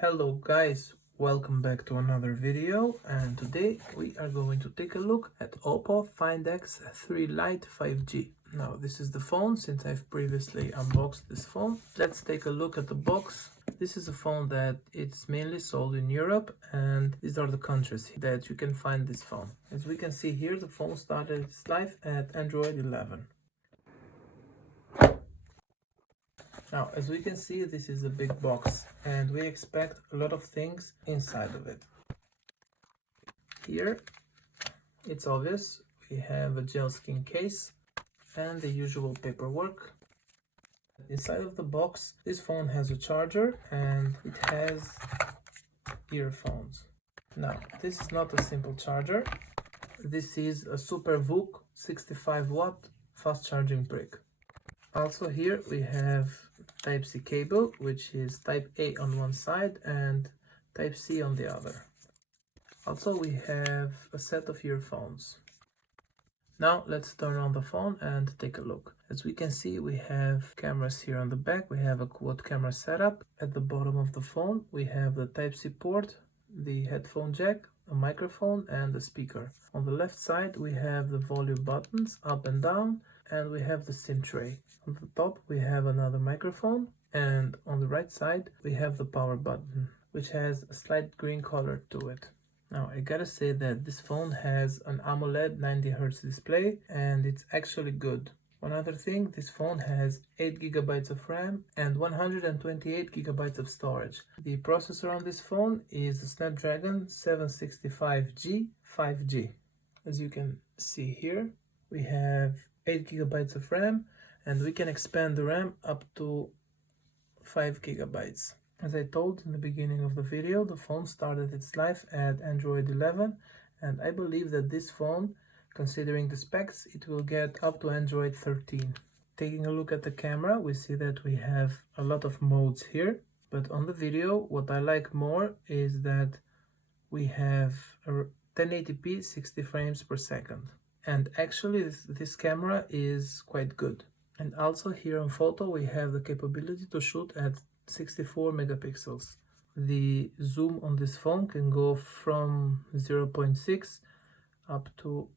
Hello guys, welcome back to another video, and today we are going to take a look at Oppo Find X3 Lite 5G. Now this is the phone since I've previously unboxed this phone. Let's take a look at the box. This is a phone that it's mainly sold in Europe, and these are the countries that you can find this phone. As we can see here, the phone started its life at Android 11. Now, as we can see, this is a big box and we expect a lot of things inside of it. Here, it's obvious, we have a gel skin case and the usual paperwork. Inside of the box, this phone has a charger and it has earphones. Now, this is not a simple charger. This is a Super VOOC 65 watt fast charging brick. Also here we have Type-C cable, which is Type A on one side and Type-C on the other. Also we have a set of earphones. Now let's turn on the phone and take a look. As we can see, we have cameras here on the back. We have a quad camera setup. At the bottom of the phone we have the Type-C port, the headphone jack, a microphone and a speaker. On the left side we have the volume buttons up and down, and we have the SIM tray. On the top we have another microphone, and on the right side we have the power button, which has a slight green color to it. Now I gotta say that this phone has an AMOLED 90Hz display and it's actually good. One other thing, this phone has 8 GB of RAM and 128 GB of storage. The processor on this phone is the Snapdragon 765G 5G. As you can see here, we have 8 GB of RAM and we can expand the RAM up to 5 GB. As I told in the beginning of the video, the phone started its life at Android 11, and I believe that this phone, considering the specs, it will get up to Android 13. Taking a look at the camera, we see that we have a lot of modes here, but on the video what I like more is that we have a 1080p 60 frames per second. And actually this camera is quite good. And also here on photo we have the capability to shoot at 64 megapixels. The zoom on this phone can go from 0.6 up to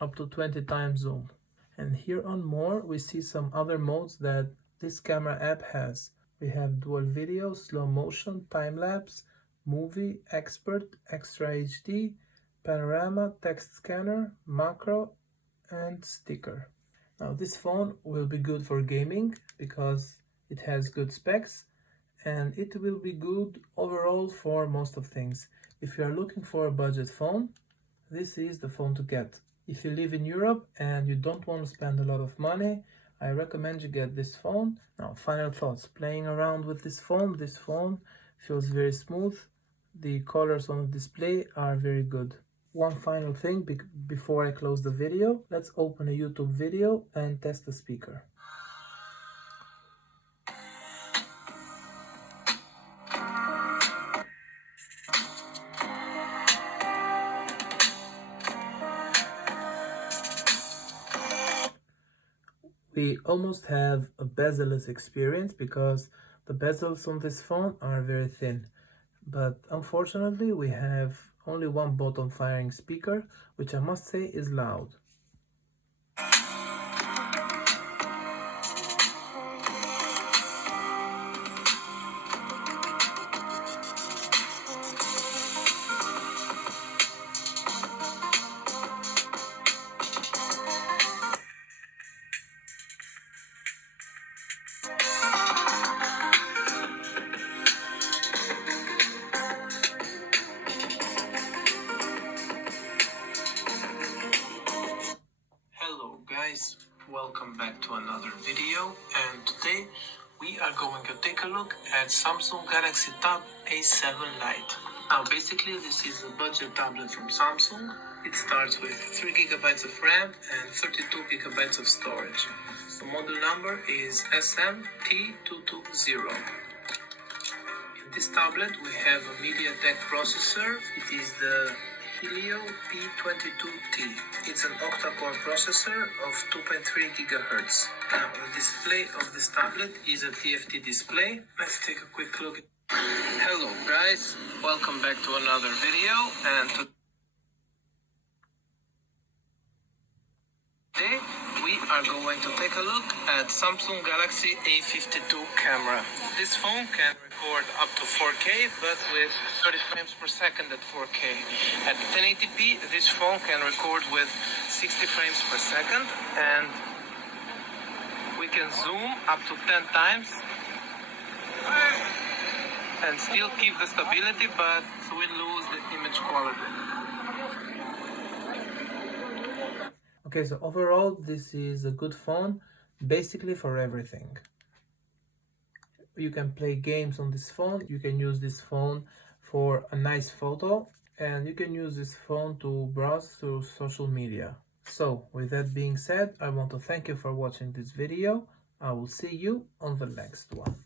20 times zoom. And here on more we see some other modes that this camera app has. We have dual video, slow motion, time lapse, movie, expert, extra HD, panorama, text scanner, macro and sticker. Now this phone will be good for gaming because it has good specs, and it will be good overall for most of things. If you are looking for a budget phone, this is the phone to get. If you live in Europe and you don't want to spend a lot of money, I recommend you get this phone. Now, final thoughts. Playing around with this phone feels very smooth. The colors on the display are very good. One final thing before I close the video, let's open a YouTube video and test the speaker. We almost have a bezel-less experience because the bezels on this phone are very thin. But unfortunately we have only one bottom firing speaker, which I must say is loud. Guys, welcome back to another video, and today we are going to take a look at Samsung Galaxy Tab A7 Lite. Now basically this is a budget tablet from Samsung. It starts with 3 GB of RAM and 32 GB of storage. The model number is SMT220. In this tablet we have a MediaTek processor. It is the Helio P22T. It's an octa-core processor of 2.3 GHz. Now, the display of this tablet is a TFT display. Let's take a quick look. Hello guys, welcome back to another video, and today we are going to take a look at Samsung Galaxy A52 camera. This phone can record up to 4K, but with 30 frames per second at 4K. At 1080p, this phone can record with 60 frames per second, and we can zoom up to 10 times and still keep the stability, but we lose the image quality. Okay, so overall this is a good phone basically for everything. You can play games on this phone, you can use this phone for a nice photo, and you can use this phone to browse through social media. So with that being said, I want to thank you for watching this video. I will see you on the next one.